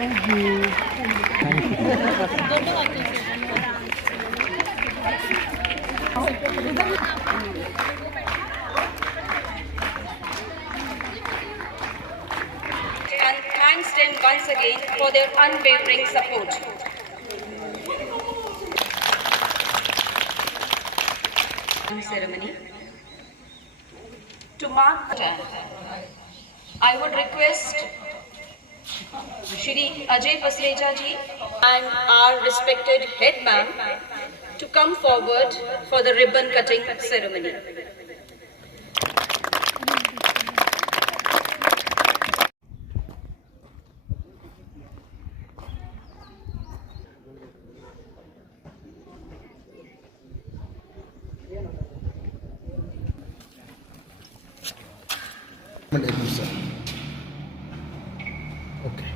And thanks them once again for their unwavering support. Ceremony. To mark the I would request Shri Ajay Pasleja ji and our respected head ma'am to come forward for the ribbon cutting ceremony. Okay.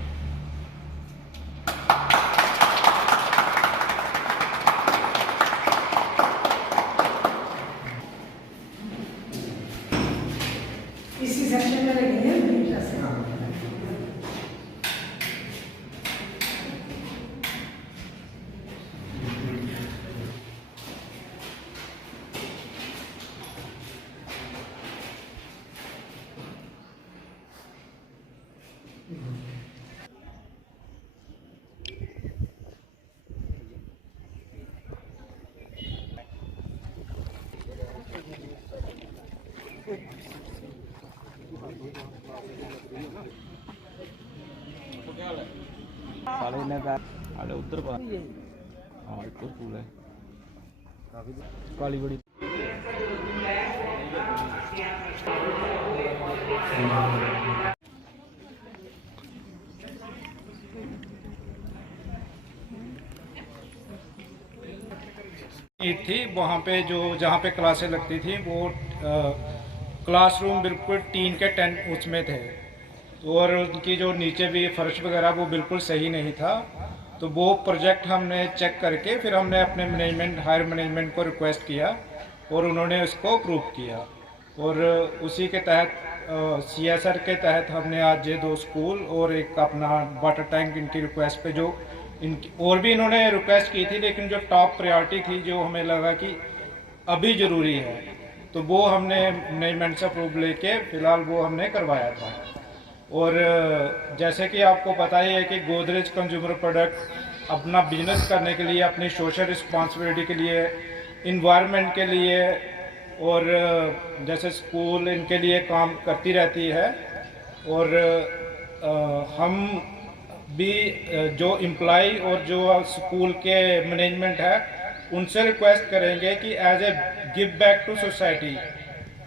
इसी section में लगेंगे साले ने का आले उधर पा हाँ इधर स्कूल है काली बड़ी थी वहाँ पे जो जहाँ पे क्लासें लगती थी वो क्लासरूम बिल्कुल टीन के टेंट उसमें थे और उनकी जो नीचे भी फर्श वगैरह वो बिल्कुल सही नहीं था। तो वो प्रोजेक्ट हमने चेक करके फिर हमने अपने मैनेजमेंट हायर मैनेजमेंट को रिक्वेस्ट किया और उन्होंने उसको अप्रूव किया और उसी के तहत CSR के तहत हमने आज ये 2 स्कूल और एक अपना वाटर टैंक इनकी रिक्वेस्ट पे जो इनकी और भी इन्होंने रिक्वेस्ट की थी लेकिन जो टॉप प्रायोरिटी थी जो हमें लगा कि अभी ज़रूरी है तो वो हमने मैनेजमेंट से अप्रूव लेके फ़िलहाल वो हमने करवाया था। और जैसे कि आपको पता ही है कि गोदरेज कंज्यूमर प्रोडक्ट अपना बिजनेस करने के लिए अपनी सोशल रिस्पॉन्सिबिलिटी के लिए इन्वायरमेंट के लिए और जैसे स्कूल इनके लिए काम करती रहती है और हम भी जो एम्प्लॉय और जो स्कूल के मैनेजमेंट है उनसे रिक्वेस्ट करेंगे कि as a give back to society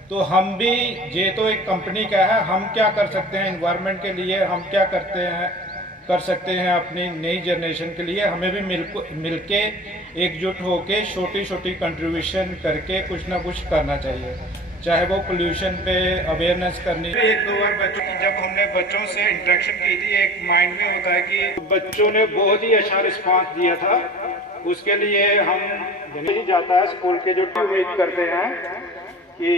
तो हम भी ये तो एक कंपनी का है हम क्या कर सकते हैं एनवायरनमेंट के लिए हम क्या कर सकते हैं अपनी नई जनरेशन के लिए हमें भी मिलके एकजुट होके छोटी छोटी कंट्रीब्यूशन करके कुछ ना कुछ करना चाहिए चाहे वो पोल्यूशन पे अवेयरनेस करनी। 1-2 बार बच्चों की जब हमने बच्चों से इंटरेक्शन की थी एक माइंड में होता है कि बच्चों ने बहुत ही अच्छा रिस्पांस दिया था उसके लिए हम नहीं जाता है स्कूल के जो उम्मीद करते हैं कि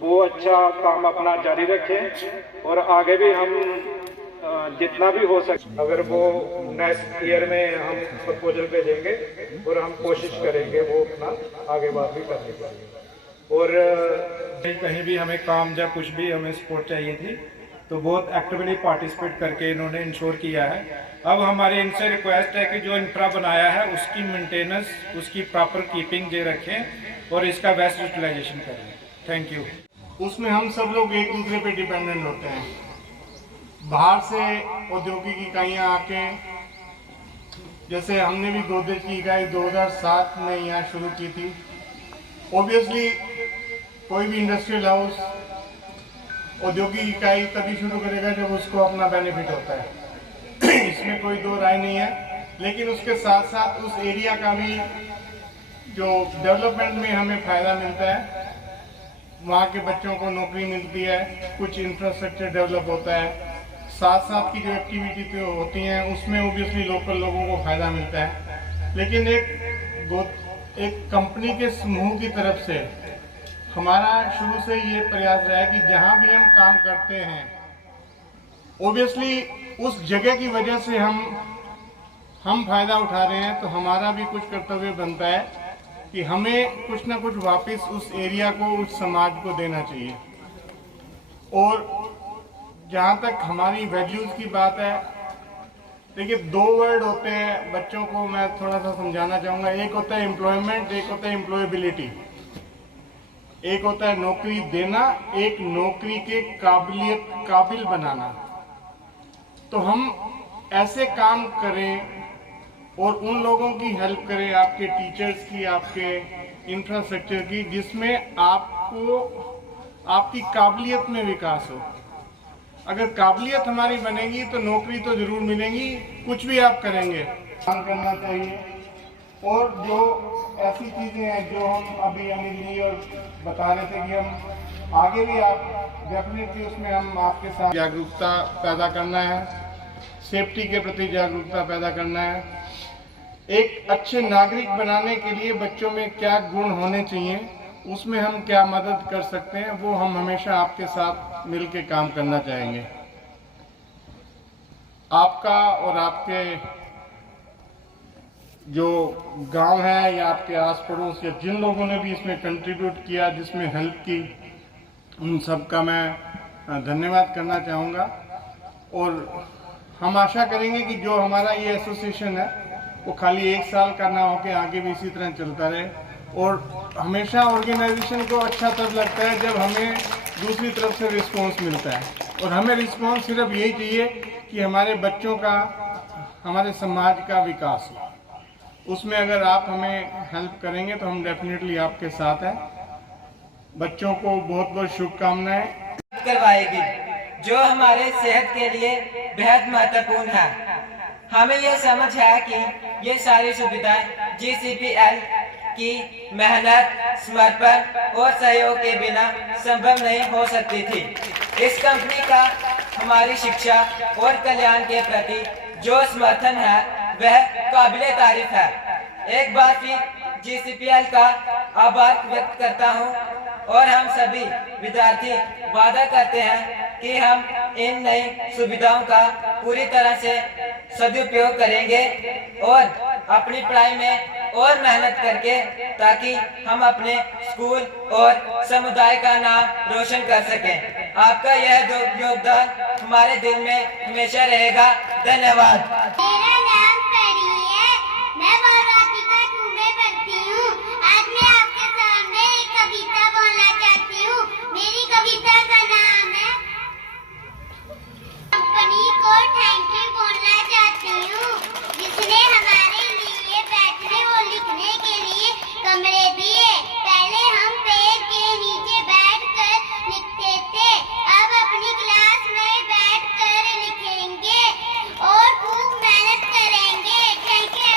वो अच्छा काम अपना जारी रखें और आगे भी हम जितना भी हो सके अगर वो नेक्स्ट ईयर में हम प्रपोजल भेजेंगे और हम कोशिश करेंगे वो अपना आगे बात भी करने के लिए और कहीं भी हमें काम या कुछ भी हमें सपोर्ट चाहिए थी तो बहुत एक्टिवली पार्टिसिपेट करके इन्होंने इंश्योर किया है। अब हमारी इनसे रिक्वेस्ट है कि जो इंफ्रा बनाया है उसकी मेंटेनेंस उसकी प्रॉपर कीपिंग जे रखें और इसका बेस्ट यूटिलाइजेशन करें। Thank you. उसमें हम सब लोग एक दूसरे पे डिपेंडेंट होते हैं। बाहर से औद्योगिक इकाइयाँ आके जैसे हमने भी गोदरेज की इकाई 2007 में यहाँ शुरू की थी। ऑब्वियसली कोई भी इंडस्ट्रियल हाउस औद्योगिक इकाई तभी शुरू करेगा जब उसको अपना बेनिफिट होता है इसमें कोई दो राय नहीं है। लेकिन उसके साथ साथ उस एरिया का भी जो डेवलपमेंट में हमें फ़ायदा मिलता है वहाँ के बच्चों को नौकरी मिलती है कुछ इंफ्रास्ट्रक्चर डेवलप होता है साथ साथ की जो एक्टिविटी तो होती हैं उसमें ओबियसली लोकल लोगों को फ़ायदा मिलता है। लेकिन एक कंपनी के समूह की तरफ से हमारा शुरू से ये प्रयास रहा है कि जहाँ भी हम काम करते हैं ओबियसली उस जगह की वजह से हम फायदा उठा रहे हैं, तो हमारा भी कुछ कर्तव्य बनता है कि हमें कुछ ना कुछ वापस उस एरिया को, उस समाज को देना चाहिए। और जहाँ तक हमारी वैल्यूज की बात है, देखिए 2 वर्ड होते हैं, बच्चों को मैं थोड़ा सा समझाना चाहूँगा। एक होता है एम्प्लॉयमेंट, एक होता है एम्प्लॉयबिलिटी। एक होता है नौकरी देना, एक नौकरी के काबिल बनाना। तो हम ऐसे काम करें और उन लोगों की हेल्प करें, आपके टीचर्स की, आपके इंफ्रास्ट्रक्चर की, जिसमें आपको आपकी काबिलियत में विकास हो। अगर काबिलियत हमारी बनेगी तो नौकरी तो जरूर मिलेगी, कुछ भी आप करेंगे काम करना चाहिए। और जो ऐसी चीज़ें हैं जो हम अभी अनिल और बता रहे थे कि हम आगे भी आप डेफिनेटली उसमें हम आपके साथ जागरूकता पैदा करना है, सेफ्टी के प्रति जागरूकता पैदा करना है। एक अच्छे नागरिक बनाने के लिए बच्चों में क्या गुण होने चाहिए, उसमें हम क्या मदद कर सकते हैं, वो हम हमेशा आपके साथ मिलकर काम करना चाहेंगे। आपका और आपके जो गांव है या आपके आस पड़ोस या जिन लोगों ने भी इसमें कंट्रीब्यूट किया, जिसमें हेल्प की, उन सब का मैं धन्यवाद करना चाहूँगा। और हम आशा करेंगे कि जो हमारा ये एसोसिएशन है वो खाली 1 साल का ना हो के आगे भी इसी तरह चलता रहे। और हमेशा ऑर्गेनाइजेशन को अच्छा तब लगता है जब हमें दूसरी तरफ से रिस्पांस मिलता है। और हमें रिस्पांस सिर्फ यही चाहिए कि हमारे बच्चों का, हमारे समाज का विकास हो। उसमें अगर आप हमें हेल्प करेंगे तो हम डेफिनेटली आपके साथ हैं। बच्चों को बहुत बहुत शुभकामनाएं करवाएगी, जो हमारे सेहत के लिए बेहद महत्वपूर्ण है। हमें यह समझ है कि ये सारी सुविधाएं GCPL की मेहनत, समर्पण और सहयोग के बिना संभव नहीं हो सकती थी। इस कंपनी का हमारी शिक्षा और कल्याण के प्रति जो समर्थन है वह काबिले तारीफ है। एक बार फिर GCPL का आभार व्यक्त करता हूं और हम सभी विद्यार्थी वादा करते हैं कि हम इन नई सुविधाओं का पूरी तरह से सदुपयोग करेंगे और अपनी पढ़ाई में और मेहनत करके, ताकि हम अपने स्कूल और समुदाय का नाम रोशन कर सकें। आपका यह योगदान हमारे दिल में हमेशा रहेगा। धन्यवाद। मेरा नाम परी है, मैं राधिका 2 में पढ़ती हूँ। आज मैं आपके सामने एक कविता बोलना चाहती हूँ। मेरी कविता का नाम है, कंपनी को थैंक यू बोलना चाहती हूँ, जिसने हमारे लिए बैठने और लिखने के लिए कमरे दिए। पहले हम पेड़ के नीचे बैठकर लिखते थे, अब अपनी क्लास में बैठकर लिखेंगे और खूब मेहनत करेंगे। Thank you.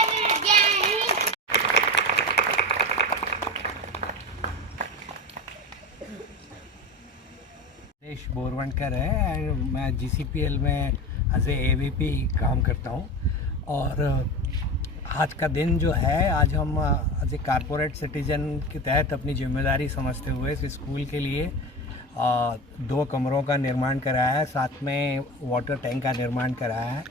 देश बोरवणकर है और मैं GCPL में एज ए AVP काम करता हूँ। और आज का दिन जो है, आज हम एज ए कारपोरेट सिटीजन के तहत अपनी जिम्मेदारी समझते हुए इस स्कूल के लिए 2 कमरों का निर्माण कराया है, साथ में वाटर टैंक का निर्माण कराया है।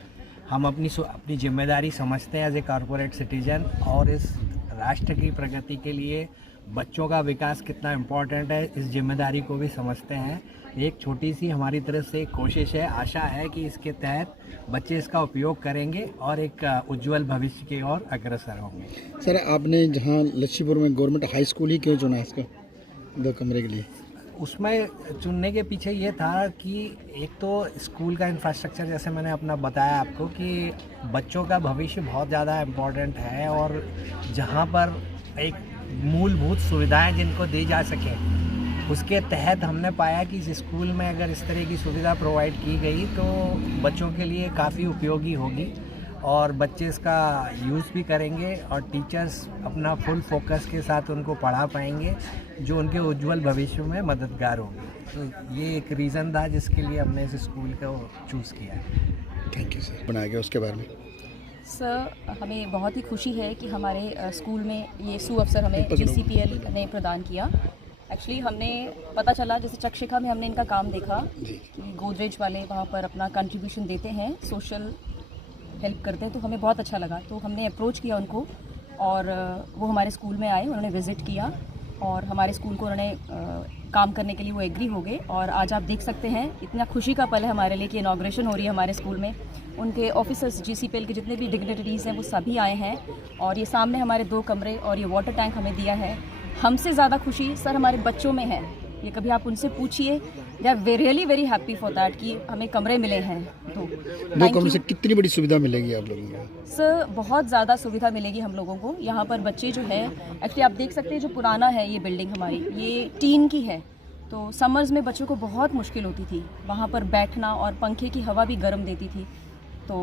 हम अपनी जिम्मेदारी समझते हैं एज ए कारपोरेट सिटीजन, और इस राष्ट्र की प्रगति के लिए बच्चों का विकास कितना इम्पोर्टेंट है, इस जिम्मेदारी को भी समझते हैं। एक छोटी सी हमारी तरफ से एक कोशिश है, आशा है कि इसके तहत बच्चे इसका उपयोग करेंगे और एक उज्जवल भविष्य की ओर अग्रसर होंगे। सर, आपने जहाँ लच्छीपुर में गवर्नमेंट हाई स्कूल ही क्यों चुना इसका 2 कमरे के लिए? उसमें चुनने के पीछे ये था कि एक तो स्कूल का इंफ्रास्ट्रक्चर, जैसे मैंने अपना बताया आपको, कि बच्चों का भविष्य बहुत ज़्यादा इम्पोर्टेंट है, और जहाँ पर एक मूलभूत सुविधाएं जिनको दी जा सकें, उसके तहत हमने पाया कि इस स्कूल में अगर इस तरह की सुविधा प्रोवाइड की गई तो बच्चों के लिए काफ़ी उपयोगी होगी और बच्चे इसका यूज़ भी करेंगे और टीचर्स अपना फुल फोकस के साथ उनको पढ़ा पाएंगे, जो उनके उज्जवल भविष्य में मददगार होंगे। तो ये एक रीज़न था जिसके लिए हमने इस स्कूल को चूज़ किया है। Thank you sir. बनाया गया उसके बारे में सर, हमें बहुत ही खुशी है कि हमारे स्कूल में ये सुअवसर हमें GCPL ने प्रदान किया। एक्चुअली हमने पता चला, जैसे चक्षिका में हमने इनका काम देखा कि गोदरेज वाले वहाँ पर अपना कंट्रीब्यूशन देते हैं, सोशल हेल्प करते हैं, तो हमें बहुत अच्छा लगा। तो हमने अप्रोच किया उनको और वो हमारे स्कूल में आए, उन्होंने विज़िट किया और हमारे स्कूल को उन्होंने काम करने के लिए वो एग्री हो गए। और आज आप देख सकते हैं इतना खुशी का पल है हमारे लिए कि इनॉग्रेशन हो रही है हमारे स्कूल में। उनके ऑफिसर्स GCPL के जितने भी डिग्नेटरीज़ हैं वो सभी आए हैं और ये सामने हमारे 2 कमरे और ये वाटर टैंक हमें दिया है। हमसे ज़्यादा खुशी सर हमारे बच्चों में है, ये कभी आप उनसे पूछिए, they are really very happy for that कि हमें कमरे मिले हैं। तो 2 कमरे से कितनी बड़ी सुविधा मिलेगी आप लोगों को? सर बहुत ज़्यादा सुविधा मिलेगी हम लोगों को। यहाँ पर बच्चे जो है, एक्चुअली आप देख सकते हैं जो पुराना है ये बिल्डिंग हमारी, ये टीन की है, तो समर्स में बच्चों को बहुत मुश्किल होती थी वहाँ पर बैठना और पंखे की हवा भी गर्म देती थी। तो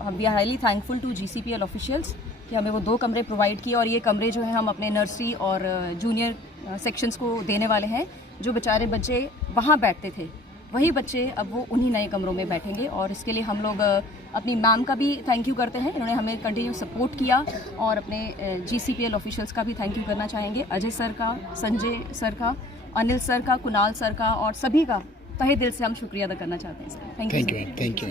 हम we are highly thankful to GCPL officials कि हमें वो 2 कमरे प्रोवाइड किए और ये कमरे जो हैं हम अपने नर्सरी और जूनियर सेक्शंस को देने वाले हैं। जो बेचारे बच्चे वहाँ बैठते थे वही बच्चे अब वो उन्हीं नए कमरों में बैठेंगे और इसके लिए हम लोग अपनी मैम का भी थैंक यू करते हैं, इन्होंने हमें कंटिन्यू सपोर्ट किया, और अपने GCPL ऑफिशियल्स का भी थैंक यू करना चाहेंगे, अजय सर का, संजय सर का, अनिल सर का, कुणाल सर का और सभी का तहे दिल से हम शुक्रिया अदा करना चाहते हैं सर। Thank you.